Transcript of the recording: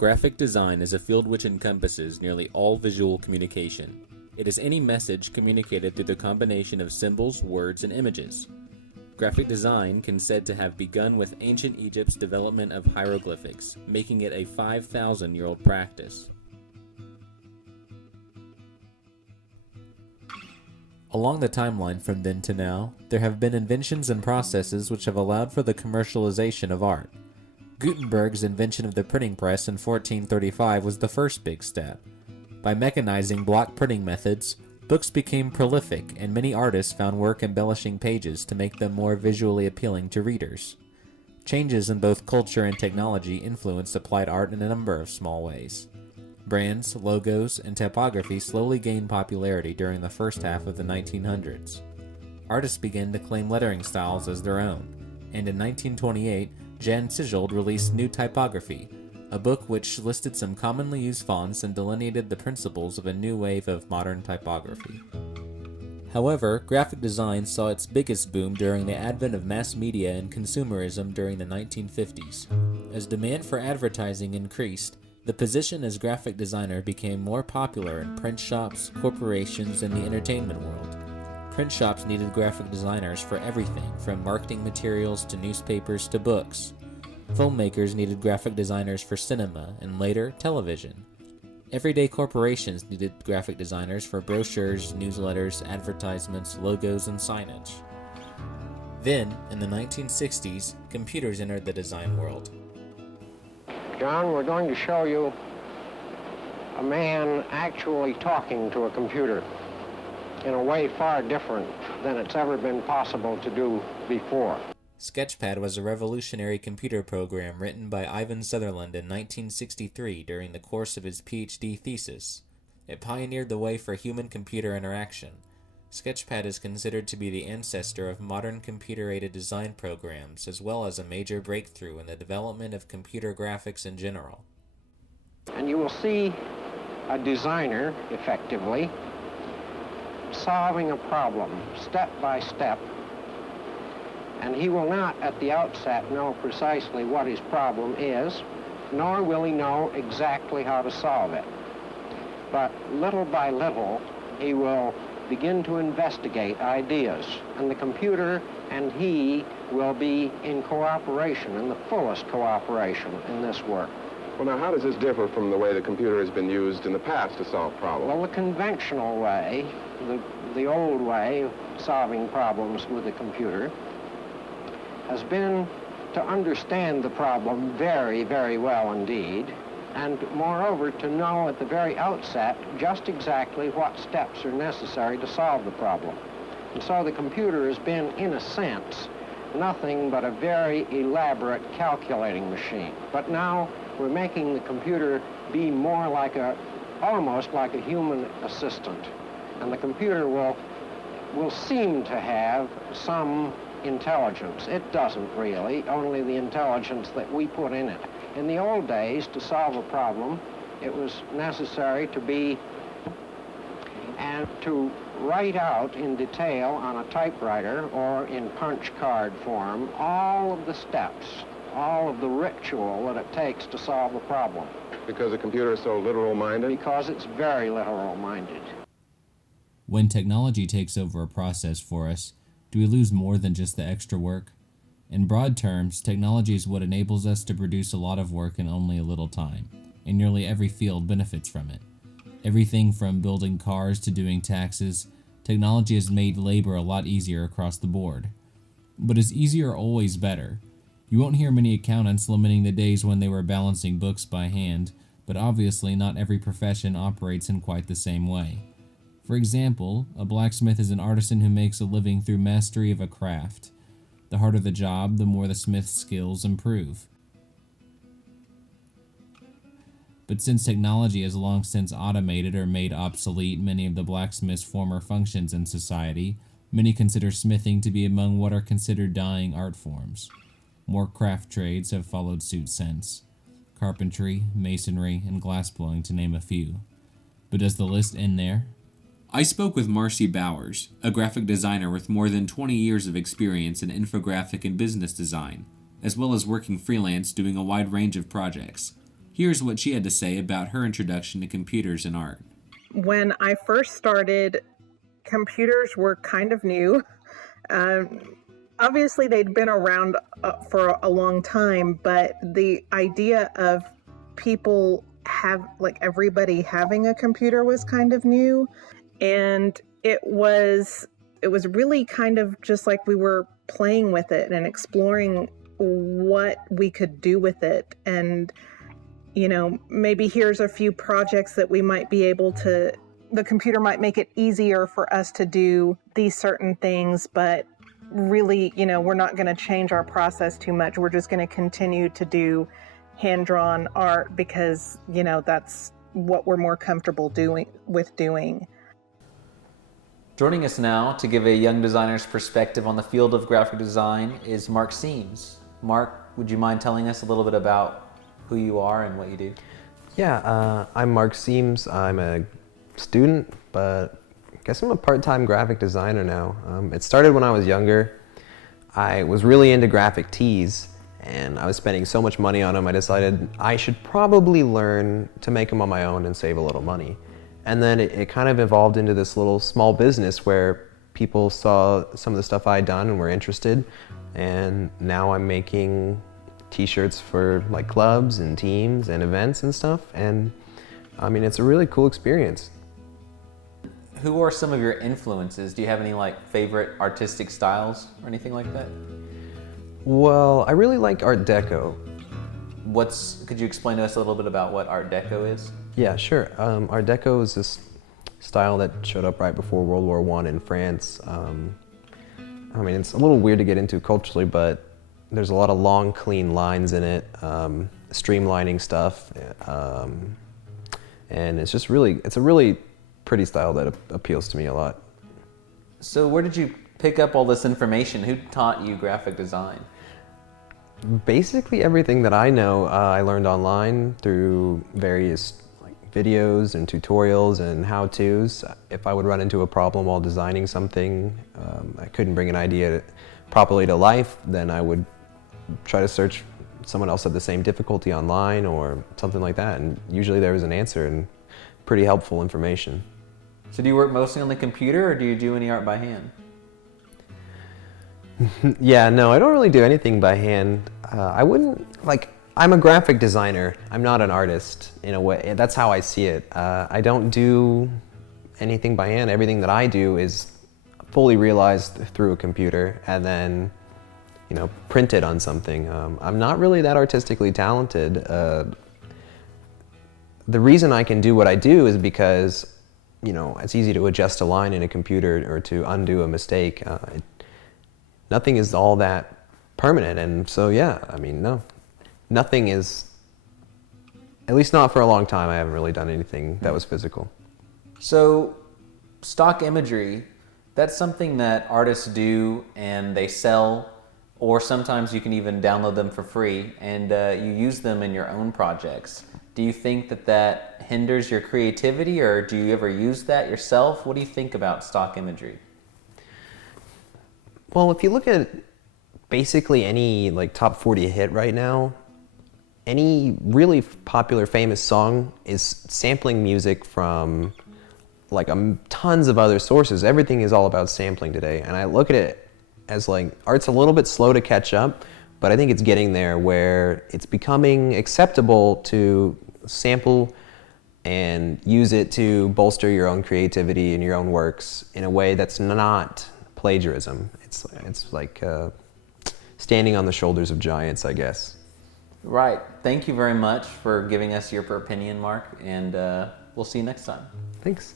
Graphic design is a field which encompasses nearly all visual communication. It is any message communicated through the combination of symbols, words, and images. Graphic design can be said to have begun with ancient Egypt's development of hieroglyphics, making it a 5,000-year-old practice. Along the timeline from then to now, there have been inventions and processes which have allowed for the commercialization of art. Gutenberg's invention of the printing press in 1435 was the first big step. By mechanizing block printing methods, books became prolific and many artists found work embellishing pages to make them more visually appealing to readers. Changes in both culture and technology influenced applied art in a number of small ways. Brands, logos, and typography slowly gained popularity during the first half of the 1900s. Artists began to claim lettering styles as their own, and in 1928, Jan Tschelt released New Typography, a book which listed some commonly used fonts and delineated the principles of a new wave of modern typography. However, graphic design saw its biggest boom during the advent of mass media and consumerism during the 1950s. As demand for advertising increased, the position as graphic designer became more popular in print shops, corporations, and the entertainment world. Print shops needed graphic designers for everything from marketing materials to newspapers to books. Filmmakers needed graphic designers for cinema and later television. Everyday corporations needed graphic designers for brochures, newsletters, advertisements, logos, and signage. Then, in the 1960s, computers entered the design world. John, we're going to show you a man actually talking to a computer in a way far different than it's ever been possible to do before. Sketchpad was a revolutionary computer program written by Ivan Sutherland in 1963 during the course of his PhD thesis. It pioneered the way for human-computer interaction. Sketchpad is considered to be the ancestor of modern computer-aided design programs, as well as a major breakthrough in the development of computer graphics in general. And you will see a designer, effectively, solving a problem step by step, and he will not at the outset know precisely what his problem is, nor will he know exactly how to solve it. But little by little, he will begin to investigate ideas, and the computer and he will be in cooperation, in the fullest cooperation in this work. Well, now, how does this differ from the way the computer has been used in the past to solve problems? Well, the conventional way, the old way of solving problems with a computer has been to understand the problem very, very well indeed, and moreover to know at the very outset just exactly what steps are necessary to solve the problem. And so the computer has been, in a sense, nothing but a very elaborate calculating machine. But now we're making the computer be more like almost like a human assistant. And the computer will seem to have some intelligence. It doesn't really, only the intelligence that we put in it. In the old days, to solve a problem, it was necessary to write out in detail on a typewriter or in punch card form all of the steps, all of the ritual that it takes to solve a problem. Because the computer is so literal-minded? Because it's very literal-minded. When technology takes over a process for us, do we lose more than just the extra work? In broad terms, technology is what enables us to produce a lot of work in only a little time, and nearly every field benefits from it. Everything from building cars to doing taxes, technology has made labor a lot easier across the board. But is easier always better? You won't hear many accountants lamenting the days when they were balancing books by hand, but obviously not every profession operates in quite the same way. For example, a blacksmith is an artisan who makes a living through mastery of a craft. The harder the job, the more the smith's skills improve. But since technology has long since automated or made obsolete many of the blacksmith's former functions in society, many consider smithing to be among what are considered dying art forms. More craft trades have followed suit since. Carpentry, masonry, and glassblowing to name a few. But does the list end there? I spoke with Marcy Bowers, a graphic designer with more than 20 years of experience in infographic and business design, as well as working freelance doing a wide range of projects. He Here's what she had to say about her introduction to computers and art. When I first started, computers were kind of new. Obviously, they'd been around for a long time, but the idea of everybody having a computer was kind of new. And it was really kind of just like we were playing with it and exploring what we could do with it. And, maybe here's a few projects that we might be able to, the computer might make it easier for us to do these certain things, but really, we're not going to change our process too much. We're just going to continue to do hand-drawn art because, that's what we're more comfortable doing. Joining us now to give a young designer's perspective on the field of graphic design is Mark Seams. Mark, would you mind telling us a little bit about who you are and what you do? Yeah, I'm Mark Seams. I'm a student, but I guess I'm a part-time graphic designer now. It started when I was younger. I was really into graphic tees, and I was spending so much money on them, I decided I should probably learn to make them on my own and save a little money. And then it kind of evolved into this little small business where people saw some of the stuff I'd done and were interested, and now I'm making t-shirts for like clubs and teams and events and stuff, and I mean, it's a really cool experience. Who are some of your influences? Do you have any favorite artistic styles or anything like that? Well, I really like Art Deco. Could you explain to us a little bit about what Art Deco is? Yeah, sure. Art Deco is this style that showed up right before World War I in France. I mean, it's a little weird to get into culturally, but there's a lot of long, clean lines in it, streamlining stuff, and it's a really pretty style that appeals to me a lot. So where did you pick up all this information? Who taught you graphic design? Basically everything that I know, I learned online through various videos and tutorials and how-tos. If I would run into a problem while designing something, I couldn't bring an idea properly to life, then I would try to search someone else had the same difficulty online or something like that, and usually there was an answer and pretty helpful information. So do you work mostly on the computer, or do you do any art by hand? Yeah, no, I don't really do anything by hand. I'm a graphic designer. I'm not an artist in a way. That's how I see it. I don't do anything by hand. Everything that I do is fully realized through a computer and then printed on something. I'm not really that artistically talented. The reason I can do what I do is because, it's easy to adjust a line in a computer or to undo a mistake. Nothing is all that permanent, and so yeah, I mean, no. Nothing is, at least not for a long time, I haven't really done anything that was physical. So, stock imagery, that's something that artists do and they sell, or sometimes you can even download them for free and you use them in your own projects. Do you think that hinders your creativity, or do you ever use that yourself? What do you think about stock imagery? Well, if you look at basically any top 40 hit right now, any really popular famous song is sampling music from tons of other sources. Everything is all about sampling today, and I look at it as art's a little bit slow to catch up, but I think it's getting there where it's becoming acceptable to sample and use it to bolster your own creativity and your own works in a way that's not plagiarism. It's like standing on the shoulders of giants, I guess. Right. Thank you very much for giving us your opinion, Mark, and we'll see you next time. Thanks.